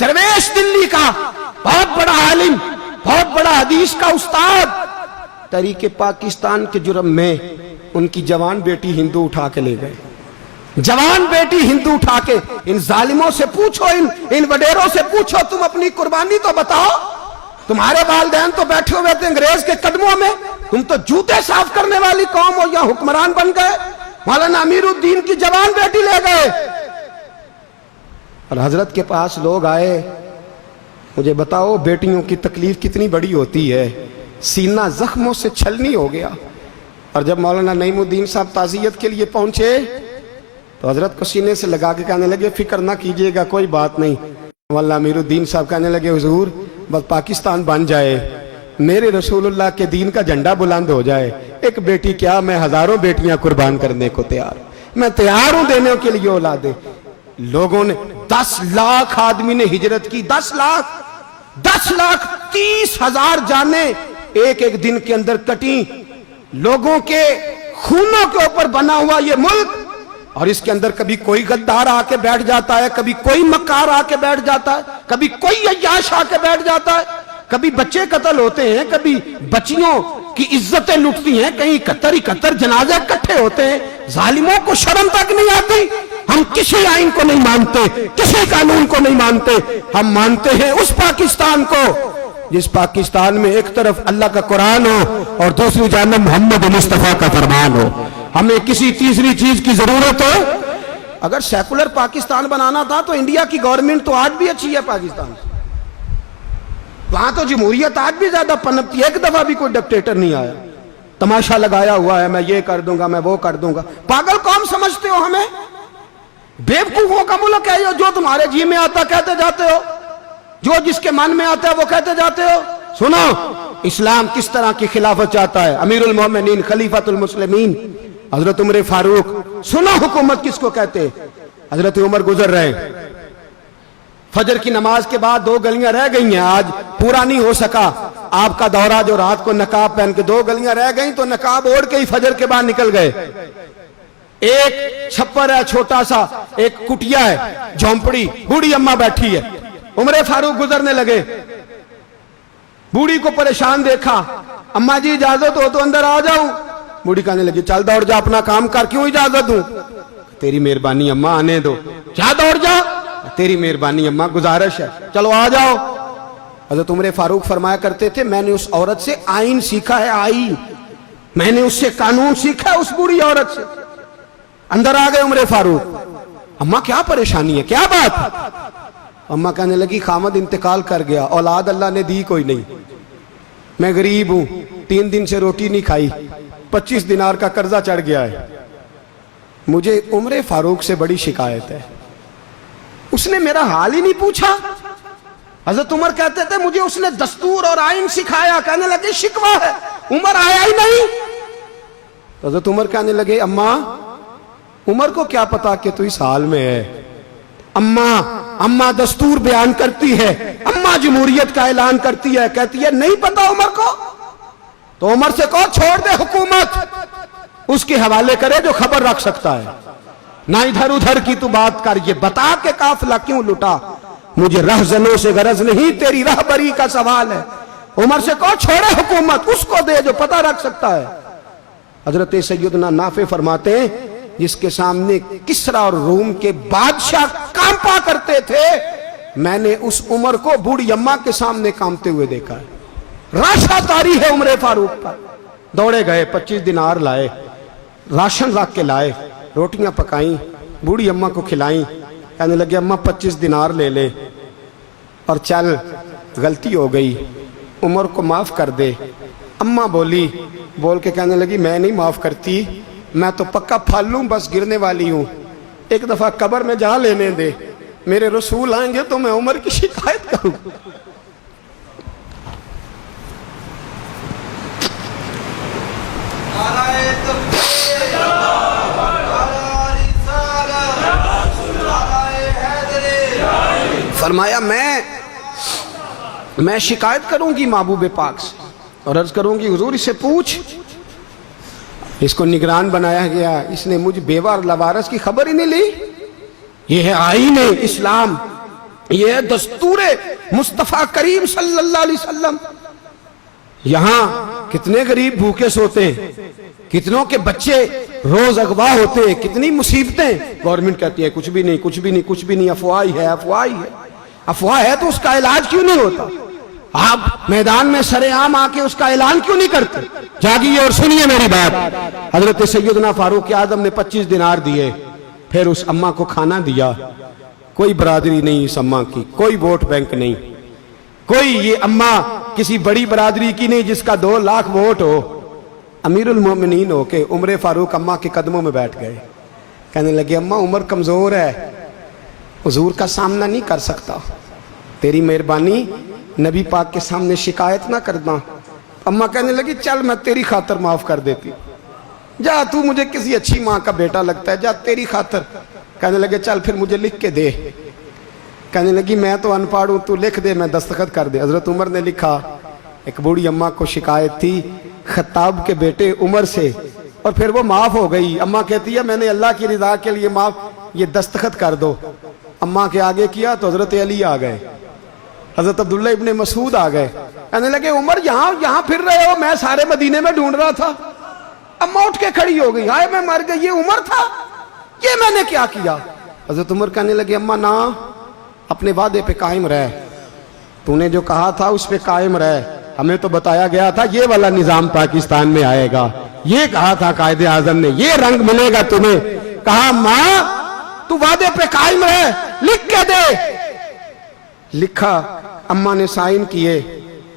दरवेश दिल्ली का बहुत बड़ा आलिम, बहुत बड़ा हदीस का उस्ताद, तरीके पाकिस्तान के जुर्म में उनकी जवान बेटी हिंदू उठा के ले गए। जवान बेटी हिंदू उठा के, इन जालिमों से पूछो, इन वडेरों से पूछो, तुम अपनी कुर्बानी तो बताओ। तुम्हारे वालिदैन तो बैठे हुए थे अंग्रेज के कदमों में, तुम तो जूते साफ करने वाली कौम हो, या हुक्मरान बन गए। मौलाना अमीरुद्दीन की जवान बेटी ले गए। और हजरत के पास लोग आए, मुझे बताओ बेटियों की तकलीफ कितनी बड़ी होती है। सीना जख्मों से छलनी हो गया। और जब मौलाना नईमुद्दीन साहब ताज़ियत के लिए पहुंचे तो हजरत को सीने से लगा के कहने लगे, फिक्र ना कीजिएगा, कोई बात नहीं। मौलाना अमीरुद्दीन साहब कहने लगे, हुजूर बस पाकिस्तान बन जाए, मेरे रसूलुल्लाह के दीन का झंडा बुलंद हो जाए, एक बेटी क्या, मैं हजारों बेटियां कुर्बान करने को तैयार, मैं तैयार हूं देने के लिए औलादे। लोगों ने 10 लाख आदमी ने हिजरत की, 10 लाख 30,000 जाने एक एक दिन के अंदर कटी। लोगों के खूनों के ऊपर बना हुआ ये मुल्क, और इसके अंदर कभी कोई गद्दार आके बैठ जाता है, कभी कोई मक्कार आके बैठ जाता है, कभी कोई अय्याश आके बैठ जाता है, कभी बच्चे कत्ल होते हैं, कभी बच्चियों की इज्जतें लुटती हैं, कहीं 71 जनाजे इकट्ठे होते हैं। जालिमों को शर्म तक नहीं आती। हम किसी आइन को नहीं मानते, किसी कानून को नहीं मानते, हम मानते हैं उस पाकिस्तान को जिस पाकिस्तान में एक तरफ अल्लाह का कुरान हो और दूसरी जानब मोहम्मद मुस्तफा का फरमान हो। हमें किसी तीसरी चीज की जरूरत हो। अगर सेकुलर पाकिस्तान बनाना था तो इंडिया की गवर्नमेंट तो आज भी अच्छी है पाकिस्तान से, वहां तो जमहूरियत आज भी ज्यादा पनपती है। एक दफा भी कोई डिक्टेटर नहीं आया, तमाशा लगाया हुआ है, मैं ये कर दूंगा, मैं वो कर दूंगा। पागल कौन समझते हो हमें? बेवकूफों का मुल्क है, जो तुम्हारे जी में आता कहते जाते हो, जो जिसके मन में आता है वो कहते जाते हो। सुनो, इस्लाम किस तरह की खिलाफत चाहता है। अमीरुल मोमिनीन खलीफतुल मुस्लिमीन हजरत उमर फारूक, सुनो हुकूमत किसको कहते। हजरत उमर गुजर रहे, फजर की नमाज के बाद 2 गलियां रह गई हैं, आज पूरा नहीं हो सका आपका दौरा, जो रात को नकाब पहन के 2 गलियां रह गई तो नकाब ओढ़ के ही फजर के बाद निकल गए। एक छप्पर है छोटा सा, एक कुटिया है, झोंपड़ी, बूढ़ी अम्मा बैठी है। उमर फारूक गुजरने लगे, बूढ़ी को परेशान देखा, अम्मा जी इजाजत हो तो अंदर आ जाऊं। बूढ़ी कहने लगी, चल दौड़ जा, अपना काम कर, क्यों इजाजत दूं? तेरी मेहरबानी अम्मा, आने दो। क्या दौड़ जा? तेरी मेहरबानी अम्मा, गुजारिश है, चलो आ जाओ। हजरत उमर फारूक फरमाया करते थे, मैंने उस औरत से आइन सीखा है, आइन, मैंने उससे कानून सीखा है, उस बूढ़ी औरत से। अंदर आ गए उमर फारूक, अम्मा क्या परेशानी है, क्या बात? अम्मा कहने लगी, खामद इंतकाल कर गया, औलाद अल्लाह ने दी कोई नहीं, मैं गरीब हूं, 3 दिन से रोटी नहीं खाई, 25 दिनार का कर्जा चढ़ गया है, मुझे उमर फारूक से बड़ी शिकायत है। उसने मेरा हाल ही नहीं पूछा। हजरत उमर कहते थे, मुझे उसने दस्तूर और आइन सिखाया। कहने लगे, शिकवा है, उमर आया ही नहीं। हजरत उमर कहने लगे, अम्मा उमर को क्या पता कि तू इस हाल में है। अम्मा दस्तूर बयान करती है, अम्मा जमहूरियत का ऐलान करती है, कहती है नहीं पता उमर को, तो उमर से कहो छोड़ दे हुकूमत, उसके हवाले करे जो खबर रख सकता है, ना इधर उधर की तू बात कर, ये बता के काफिला क्यों लुटा, मुझे रहजनों से गरज नहीं, तेरी रहबरी का सवाल है। उमर से कहो छोड़े हुकूमत, उसको दे जो पता रख सकता है। हजरत सैयदना नाफे फरमाते हैं, जिसके सामने किसरा और रूम के बादशाह कांपा करते थे, मैंने उस उमर को बूढ़ी अम्मा के सामने कांपते हुए देखा है। राशा तारी है उमर फारूक पर। दौड़े गए, 25 दिनार लाए, राशन रख के लाए, रोटियां पकाई, बूढ़ी अम्मा को खिलाई। कहने लगे, अम्मा 25 दिनार ले ले और चल, गलती हो गई, उमर को माफ कर दे। अम्मा बोली, बोल के कहने लगी, मैं नहीं माफ करती, मैं तो पक्का फालू, बस गिरने वाली हूं, एक दफा कब्र में जा लेने दे, मेरे रसूल आएंगे तो मैं उमर की शिकायत करूं। फरमाया, मैं शिकायत करूंगी महबूब पाक से और अर्ज करूंगी, हुजूर इससे पूछ, इसको निगरान बनाया गया, इसने मुझ बेवा और लवारस की खबर ही नहीं ली। ये है आईन इस्लाम, یہ دستور مصطفیٰ کریم صلی اللہ علیہ وسلم۔ یہاں کتنے غریب بھوکے سوتے ہیں، کتنوں کے بچے روز اغوا ہوتے ہیں، کتنی مصیبتیں۔ گورنمنٹ کہتی ہے کچھ بھی نہیں، کچھ بھی نہیں، کچھ بھی نہیں، افواہ ہی ہے، افواہ ہی ہے۔ افواہ ہے تو اس کا علاج کیوں نہیں ہوتا؟ آپ میدان میں سر عام آ کے اس کا اعلان کیوں نہیں کرتے؟ جاگیے اور سنیے میری بات۔ حضرت سیدنا فاروق اعظم نے 25 دینار دیے، پھر اس اماں کو کھانا دیا۔ کوئی برادری نہیں اس اماں کی، کوئی ووٹ بینک نہیں، کوئی یہ اماں کسی بڑی برادری کی نہیں جس کا 2 لاکھ ووٹ ہو۔ امیر المومنین ہو کے عمر فاروق اماں کے قدموں میں بیٹھ گئے، کہنے لگے اماں عمر کمزور ہے، حضور کا سامنا نہیں کر سکتا، تیری مہربانی نبی پاک کے سامنے شکایت نہ کرنا۔ اماں کہنے لگی چل میں تیری خاطر معاف کر دیتی، جا تو مجھے کسی اچھی ماں کا بیٹا لگتا ہے، جا تیری خاطر۔ کہنے لگے چل پھر مجھے لکھ کے دے۔ کہنے لگی میں تو ان پڑھ ہوں، تو لکھ دے میں دستخط کر دے۔ حضرت عمر نے لکھا۔ ایک بوڑھی اماں کو شکایت تھی خطاب کے بیٹے عمر سے، اور پھر وہ معاف ہو گئی۔ اماں کہتی ہے میں نے اللہ کی رضا کے لیے معاف، یہ دستخط کر دو۔ اماں کے آگے کیا تو حضرت علی آ گئے، حضرت عبداللہ ابن مسعود آ گئے، کہنے لگے عمر یہاں پھر رہے ہو، میں سارے مدینے میں ڈھونڈ رہا تھا۔ اماں اٹھ کے کھڑی ہو گئی، ہائے میں مر گئی، یہ عمر تھا، یہ میں نے کیا کیا؟ حضرت عمر کہنے لگے اماں نہ، اپنے وعدے پہ قائم رہ، تو نے جو کہا تھا اس پہ قائم رہ۔ ہمیں تو بتایا گیا تھا یہ والا نظام پاکستان میں آئے گا، یہ کہا تھا قائد اعظم نے، یہ رنگ ملے گا تمہیں۔ کہا ماں تو وعدے پہ قائم رہ، لکھ کے دے۔ لکھا، اماں نے سائن کیے،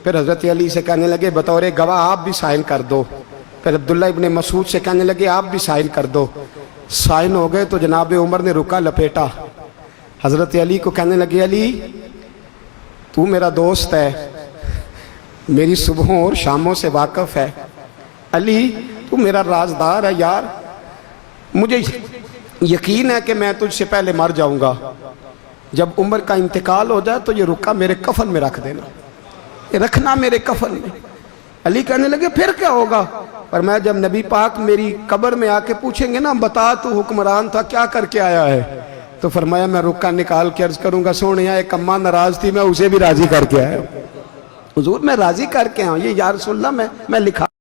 پھر حضرت علی سے کہنے لگے بطور گواہ آپ بھی سائن کر دو۔ پھر عبداللہ ابن مسعود سے کہنے لگے آپ بھی سائن کر دو۔ سائن ہو گئے تو جناب عمر نے رکا لپیٹا، حضرت علی کو کہنے لگے علی تو میرا دوست ہے، میری صبحوں اور شاموں سے واقف ہے، علی تو میرا رازدار ہے یار، مجھے یقین ہے کہ میں تجھ سے پہلے مر جاؤں گا، جب عمر کا انتقال ہو جائے تو یہ رکا میرے کفن میں رکھ دینا، یہ رکھنا میرے کفن میں۔ علی کہنے لگے پھر کیا ہوگا؟ پر میں جب نبی پاک میری قبر میں آ کے پوچھیں گے نا بتا تو حکمران تھا کیا کر کے آیا ہے، تو فرمایا میں رکا نکال کے عرض کروں گا سونیا ایک اماں ناراض تھی میں اسے بھی راضی کر کے آیا ہوں، حضور میں راضی کر کے آؤں، یہ یا رسول اللہ میں لکھا